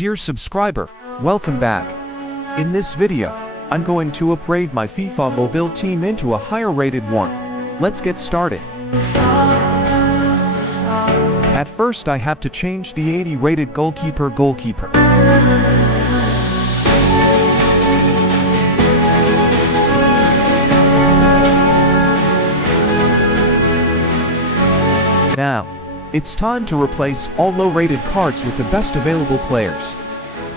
Dear subscriber, welcome back. In this video, I'm going to upgrade my FIFA Mobile team into a higher rated one. Let's get started. At first I have to change the 80 rated goalkeeper. Now, it's time to replace all low-rated cards with the best available players.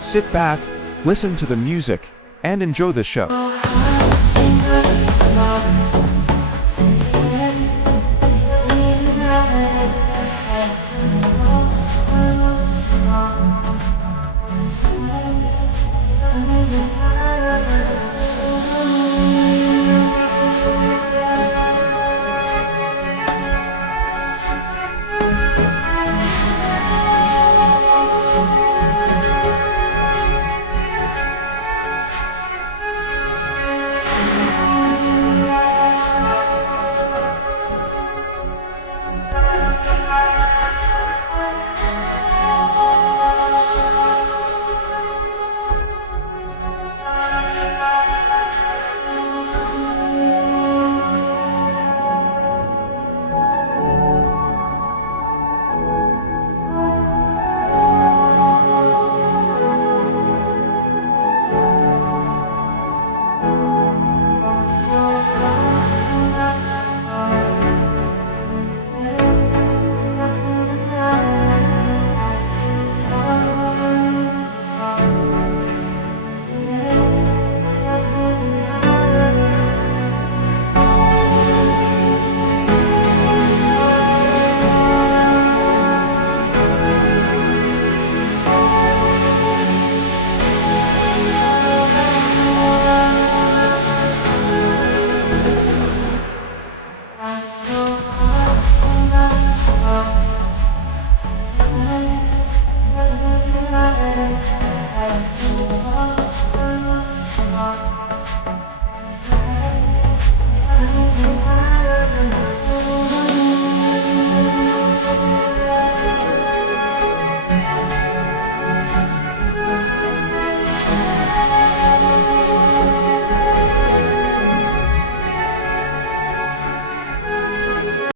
Sit back, listen to the music, and enjoy the show.